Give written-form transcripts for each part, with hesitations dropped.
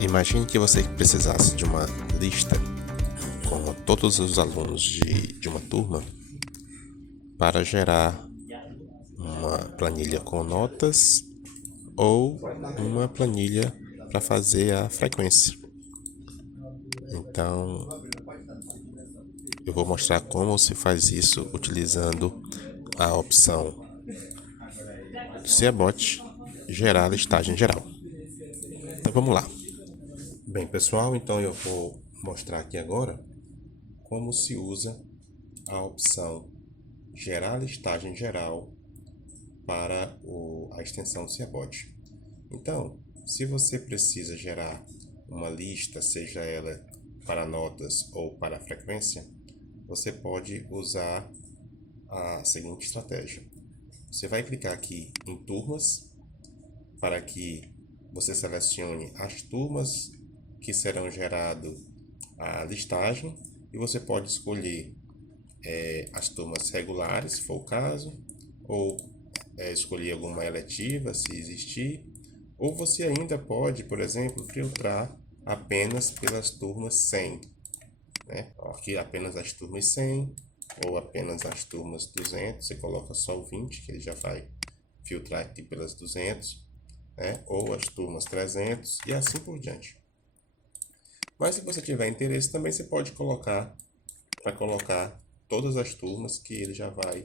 Imagine que você precisasse de uma lista com todos os alunos de uma turma para gerar uma planilha com notas ou uma planilha para fazer a frequência. Então, eu vou mostrar como se faz isso utilizando a opção do Seabot, gerar listagem geral. Então vamos lá. Bem, pessoal, então eu vou mostrar aqui agora como se usa a opção gerar listagem geral para a extensão Seabot. Então, se você precisa gerar uma lista, seja ela para notas ou para frequência, você pode usar a seguinte estratégia. Você vai clicar aqui em turmas para que você selecione as turmas que serão gerado a listagem e você pode escolher as turmas regulares, se for o caso, ou escolher alguma eletiva, se existir, ou você ainda pode, por exemplo, filtrar apenas pelas turmas 100, né? Aqui apenas as turmas 100 ou apenas as turmas 200, você coloca só o 20, que ele já vai filtrar aqui pelas 200, né? Ou as turmas 300 e assim por diante. Mas se você tiver interesse também você pode colocar todas as turmas, que ele já vai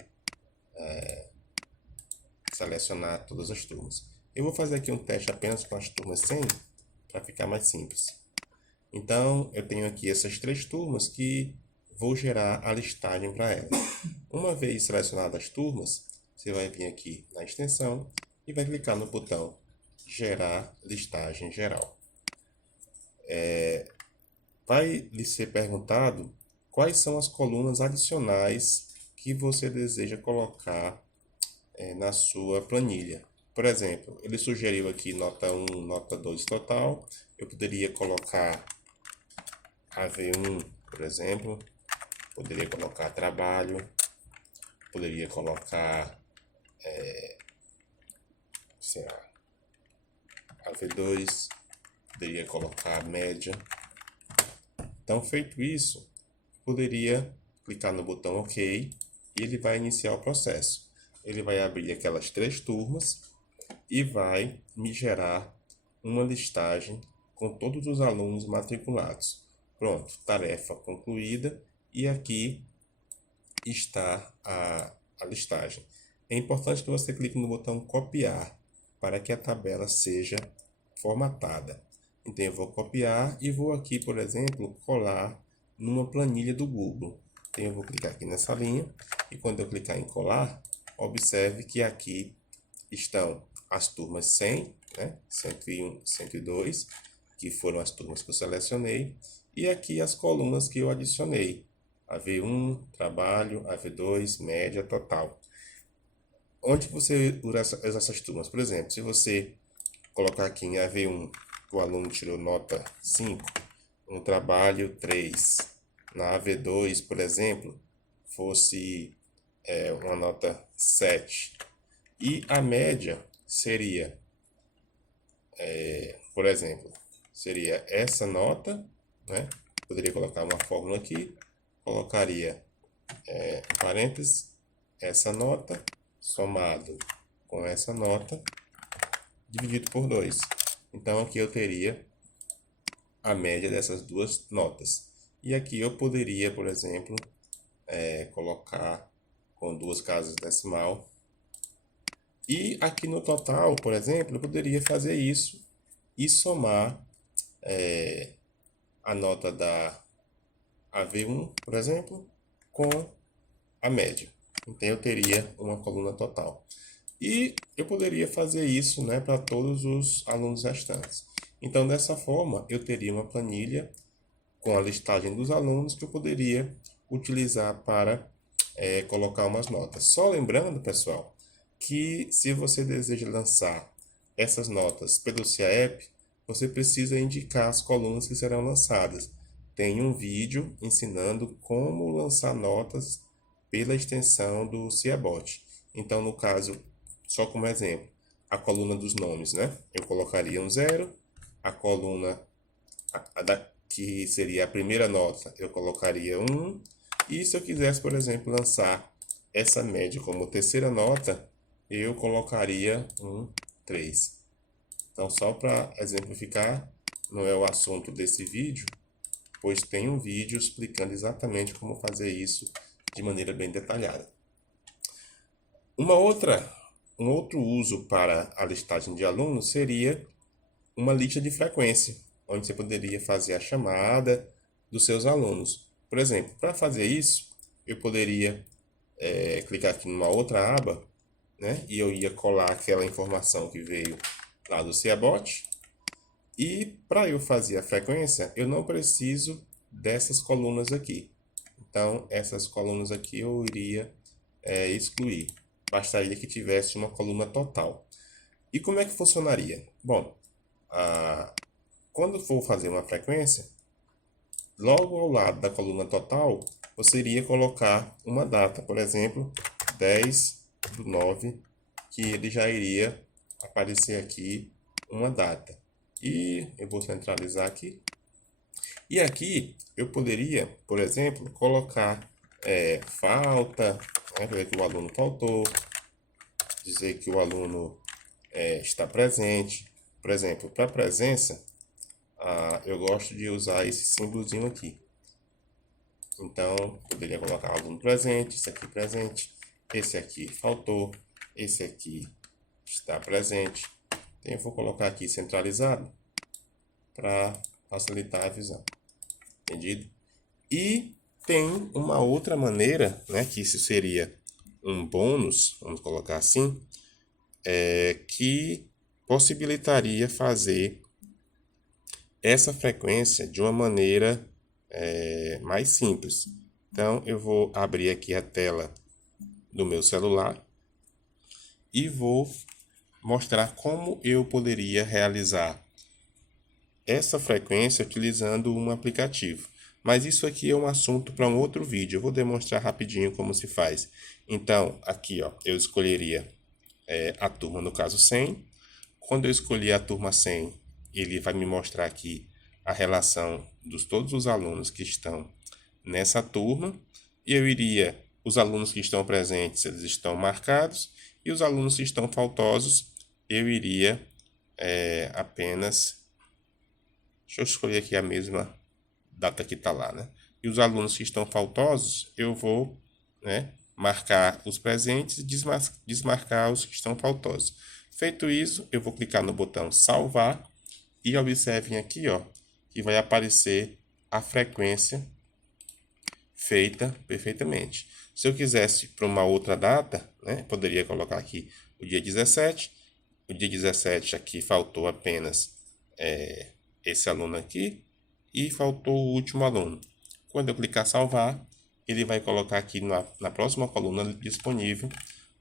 selecionar todas as turmas. Eu vou fazer aqui um teste apenas com as turmas 100 para ficar mais simples. Então eu tenho aqui essas 3 turmas que vou gerar a listagem para elas. Uma vez selecionadas as turmas, você vai vir aqui na extensão e vai clicar no botão gerar listagem geral. Vai lhe ser perguntado quais são as colunas adicionais que você deseja colocar na sua planilha. Por exemplo, ele sugeriu aqui nota 1, nota 2 total. Eu poderia colocar AV1, por exemplo. Poderia colocar trabalho. Poderia colocar AV2. Poderia colocar média. Então, feito isso, poderia clicar no botão OK e ele vai iniciar o processo. Ele vai abrir aquelas 3 turmas e vai me gerar uma listagem com todos os alunos matriculados. Pronto, tarefa concluída e aqui está a listagem. É importante que você clique no botão copiar para que a tabela seja formatada. Então eu vou copiar e vou aqui, por exemplo, colar numa planilha do Google. Então eu vou clicar aqui nessa linha e quando eu clicar em colar, observe que aqui estão as turmas 100, né? 101, 102, que foram as turmas que eu selecionei, e aqui as colunas que eu adicionei. AV1, trabalho, AV2, média, total. Onde você usa essas turmas? Por exemplo, se você colocar aqui em AV1, o aluno tirou nota 5, no trabalho 3, na AV2, por exemplo, fosse uma nota 7. E a média seria, por exemplo, seria essa nota, né? Poderia colocar uma fórmula aqui, colocaria parênteses, essa nota somado com essa nota dividido por 2. Então aqui eu teria a média dessas duas notas. E aqui eu poderia, por exemplo, colocar com 2 casas decimal. E aqui no total, por exemplo, eu poderia fazer isso e somar a nota da AV1, por exemplo, com a média. Então eu teria uma coluna total. E eu poderia fazer isso, né, para todos os alunos restantes. Então dessa forma eu teria uma planilha com a listagem dos alunos que eu poderia utilizar para colocar umas notas. Só lembrando, pessoal, que se você deseja lançar essas notas pelo CIAP, você precisa indicar as colunas que serão lançadas. Tem um vídeo ensinando como lançar notas pela extensão do Seabot. Então, no caso, só como exemplo, a coluna dos nomes, né? Eu colocaria um 0, a coluna que seria a primeira nota, eu colocaria 1. E se eu quisesse, por exemplo, lançar essa média como terceira nota, eu colocaria 3. Então, só para exemplificar, não é o assunto desse vídeo, pois tem um vídeo explicando exatamente como fazer isso de maneira bem detalhada. Um outro uso para a listagem de alunos seria uma lista de frequência, onde você poderia fazer a chamada dos seus alunos. Por exemplo, para fazer isso, eu poderia clicar aqui numa outra aba, né? E eu ia colar aquela informação que veio lá do Seabot. E para eu fazer a frequência, eu não preciso dessas colunas aqui. Então, essas colunas aqui eu iria excluir. Bastaria que tivesse uma coluna total. E como é que funcionaria? Bom, quando for fazer uma frequência, logo ao lado da coluna total, você iria colocar uma data, por exemplo, 10/9, que ele já iria aparecer aqui uma data. E eu vou centralizar aqui. E aqui eu poderia, por exemplo, colocar falta, ver que o aluno faltou, dizer que o aluno está presente. Por exemplo, para presença, eu gosto de usar esse símbolozinho aqui. Então, poderia colocar aluno presente, esse aqui faltou, esse aqui está presente. Então, eu vou colocar aqui centralizado para facilitar a visão. Entendido? E tem uma outra maneira, né, que isso seria um bônus, vamos colocar assim, que possibilitaria fazer essa frequência de uma maneira mais simples. Então, eu vou abrir aqui a tela do meu celular e vou mostrar como eu poderia realizar essa frequência utilizando um aplicativo. Mas isso aqui é um assunto para um outro vídeo. Eu vou demonstrar rapidinho como se faz. Então, aqui ó, eu escolheria a turma, no caso 100. Quando eu escolher a turma 100, ele vai me mostrar aqui a relação dos todos os alunos que estão nessa turma. E eu iria, os alunos que estão presentes, eles estão marcados. E os alunos que estão faltosos, eu iria apenas... Deixa eu escolher aqui a mesma data que está lá, né? E os alunos que estão faltosos, eu vou marcar os presentes e desmarcar os que estão faltosos. Feito isso, eu vou clicar no botão salvar e observem aqui, ó, que vai aparecer a frequência feita perfeitamente. Se eu quisesse para uma outra data, né, poderia colocar aqui o dia 17. O dia 17 aqui faltou apenas esse aluno aqui e faltou o último aluno. Quando eu clicar salvar, ele vai colocar aqui na próxima coluna disponível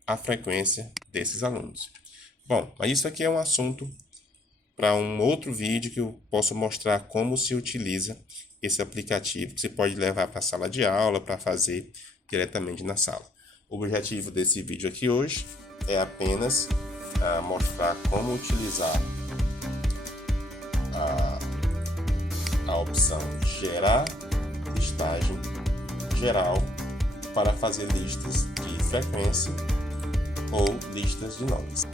a frequência desses alunos. Bom, mas isso aqui é um assunto para um outro vídeo que eu posso mostrar como se utiliza esse aplicativo que você pode levar para a sala de aula para fazer diretamente na sala. O objetivo desse vídeo aqui hoje é apenas mostrar como utilizar a opção gerar listagem geral para fazer listas de frequência ou listas de nomes.